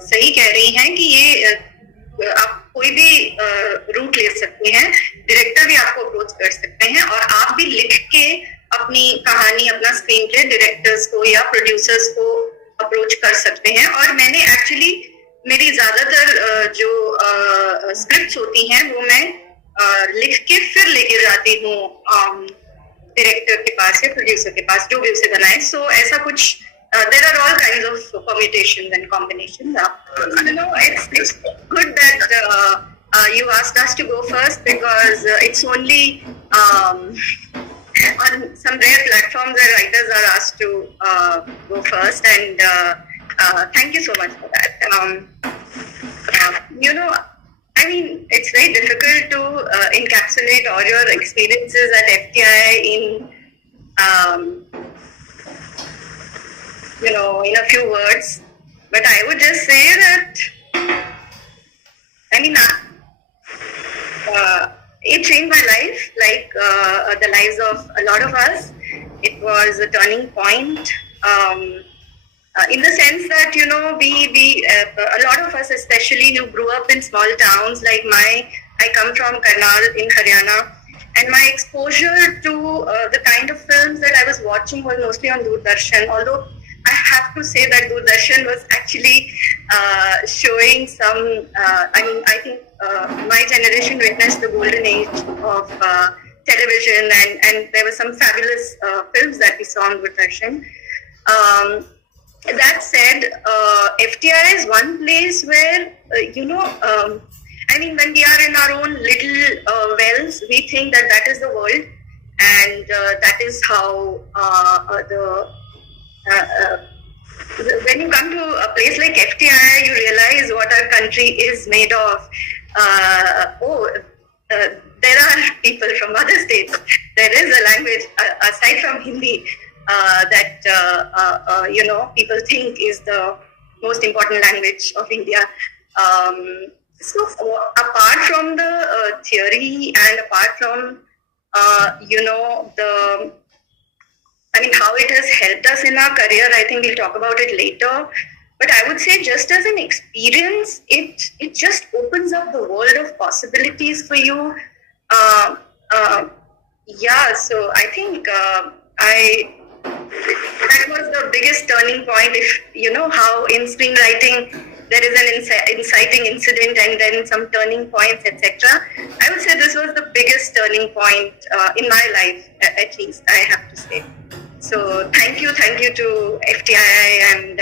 सही कह रही हैं कि ये आप कोई भी रूट ले सकते हैं, डायरेक्टर भी आपको अप्रोच कर सकते हैं और आप भी लिख के अपनी कहानी, अपना स्क्रीन प्ले डायरेक्टर्स को या प्रोड्यूसर्स को अप्रोच कर सकते हैं। और मैंने एक्चुअली मेरी ज्यादातर जो स्क्रिप्ट्स होती हैं वो मैं लिख के फिर लेके जाती हूँ डायरेक्टर के पास या प्रोड्यूसर के पास, जो भी उसे बनाए। सो ऐसा कुछ there are all kinds of permutations and combinations. You know, it's good that you asked us to go first, because it's only on some rare platforms where writers are asked to go first, and thank you so much for that. You know, I mean, it's very difficult to encapsulate all your experiences at FTI in in a few words, but I would just say that, I mean, it changed my life, like the lives of a lot of us. It was a turning point, in the sense that, we a lot of us, especially who grew up in small towns like I come from Karnal in Haryana, and my exposure to the kind of films that I was watching was mostly on Doordarshan, although I have to say that Doordarshan was actually showing some, I think my generation witnessed the golden age of television, and there were some fabulous films that we saw on Doordarshan. That said, FTI is one place where, when we are in our own little wells, we think that is the world, and that is how when you come to a place like FTI, you realize what our country is made of. There are people from other states. There is a language aside from Hindi that people think is the most important language of India. So apart from the theory, and apart from how it has helped us in our career, I think we'll talk about it later. But I would say, just as an experience, it just opens up the world of possibilities for you. So I think that was the biggest turning point. If how in screenwriting there is an inciting incident and then some turning points, etc. I would say this was the biggest turning point in my life, at least, I have to say. So thank you to FTI, and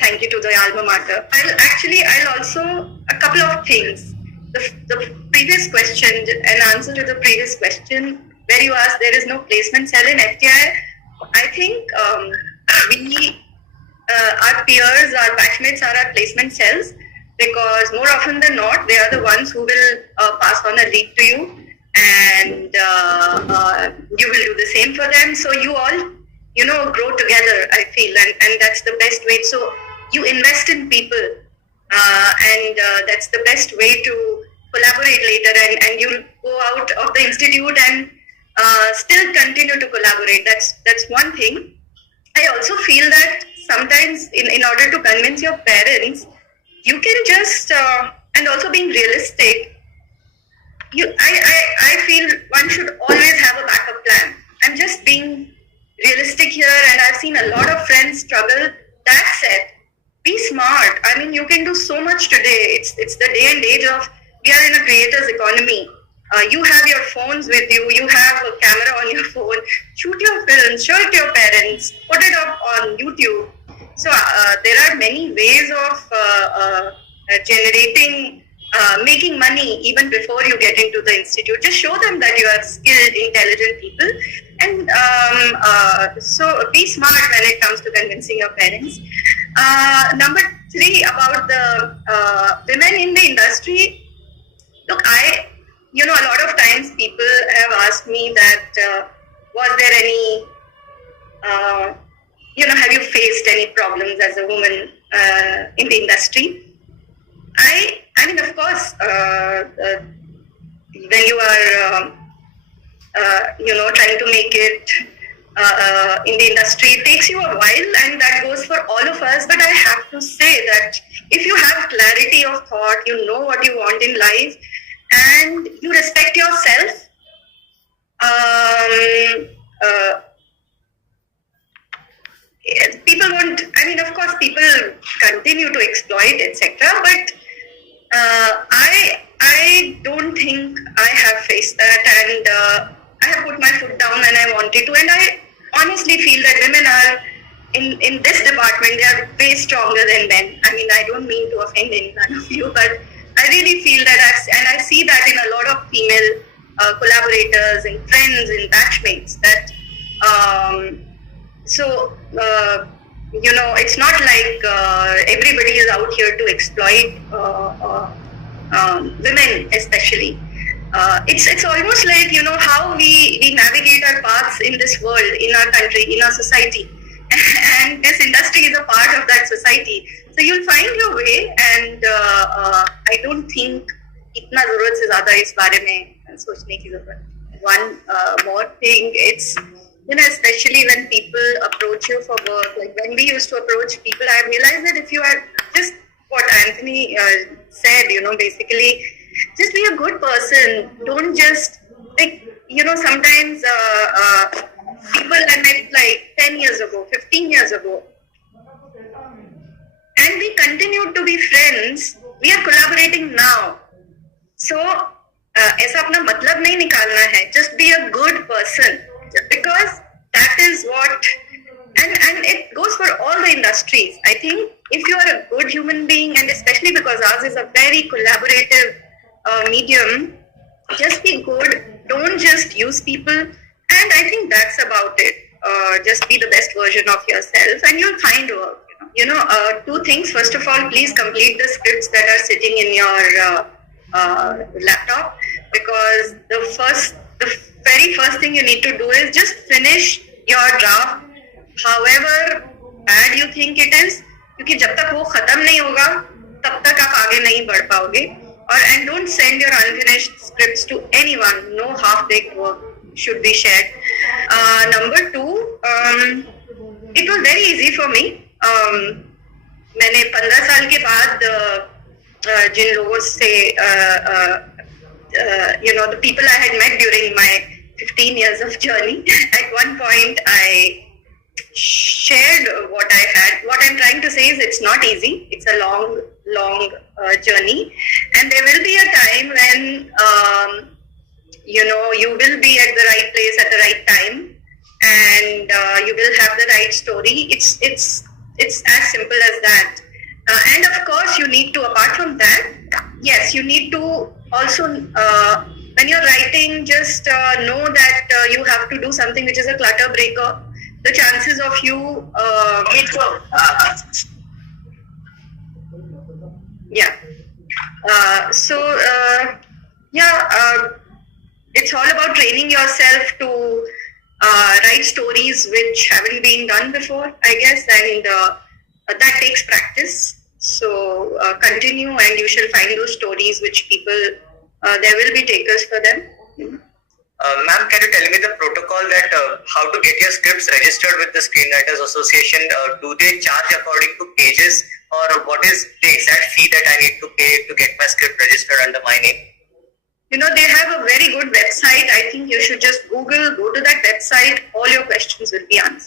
thank you to the alma mater. I'll also, a couple of things. The previous question, an answer to the previous question, where you asked there is no placement cell in FTI. I think our peers, our batchmates are our placement cells, because more often than not, they are the ones who will pass on a lead to you, and you will do the same for them. So you all, grow together, I feel, and that's the best way. So you invest in people, and that's the best way to collaborate later, and you'll go out of the institute and still continue to collaborate. That's one thing. I also feel that sometimes in order to convince your parents, you can just, and also being realistic, I feel one should always have a backup plan. I'm just being realistic here, and I've seen a lot of friends struggle. That said, be smart. I mean, you can do so much today. It's the day and age of, we are in a creator's economy. You have your phones with you. You have a camera on your phone. Shoot your films, show it to your parents, put it up on YouTube. So there are many ways of generating, making money even before you get into the institute. Just show them that you are skilled, intelligent people. And so be smart when it comes to convincing your parents. Number 3, about the women in the industry. Look, a lot of times people have asked me that, was there any, have you faced any problems as a woman in the industry? I mean, of course, when you are, trying to make it in the industry. It takes you a while, and that goes for all of us. But I have to say that if you have clarity of thought, you know what you want in life, and you respect yourself, people won't. I mean, of course, people continue to exploit, etc. But I don't think I have faced that, and I have put my foot down when I wanted to, and I honestly feel that women are in this department, they are way stronger than men. I mean, I don't mean to offend any one of you, but I really feel that, I see that in a lot of female collaborators and friends and batchmates, that it's not like everybody is out here to exploit women, especially. It's almost like, how we navigate our paths in this world, in our country, in our society. And this industry is a part of that society. So you'll find your way, and I don't think इतना जरूरत से ज़्यादा इस बारे में सोचने की जरूरत. One more thing, it's, especially when people approach you for work, like when we used to approach people, I realized that if you are just what Anthony said, basically, just be a good person. Don't just, sometimes people I met like 10 years ago, 15 years ago, and we continued to be friends. We are collaborating now. So, ऐसा अपना मतलब नहीं निकालना है. Just be a good person, because that is what, and it goes for all the industries. I think if you are a good human being, and especially because ours is a very collaborative medium, just be good. Don't just use people, and I think that's about it. Just be the best version of yourself, and you'll find work. Two things. First of all, please complete the scripts that are sitting in your laptop, because the very first thing you need to do is just finish your draft, however bad you think it is, क्योंकि जब तक वो खत्म नहीं होगा तब तक आप आगे नहीं बढ़ पाओगे. And don't send your unfinished scripts to anyone. No half-baked work should be shared. Number two, it was very easy for me. मैंने 15 साल के बाद जिन लोगों से the people I had met during my 15 years of journey, at one point I shared what I had. What I'm trying to say is it's not easy. It's a long journey, and there will be a time when you will be at the right place at the right time, and you will have the right story. It's as simple as that. And of course, you need to, apart from that, yes, you need to also, when you're writing, just know that you have to do something which is a clutter breaker. The chances of you, it's all about training yourself to write stories which haven't been done before, I guess, and that takes practice. So continue, and you shall find those stories which people, there will be takers for them. Ma'am, can you tell me the protocol that how to get your scripts registered with the Screenwriters Association? Do they charge according to pages, or what is the exact fee that I need to pay to get my script registered under my name? They have a very good website. I think you should just go to that website. All your questions will be answered.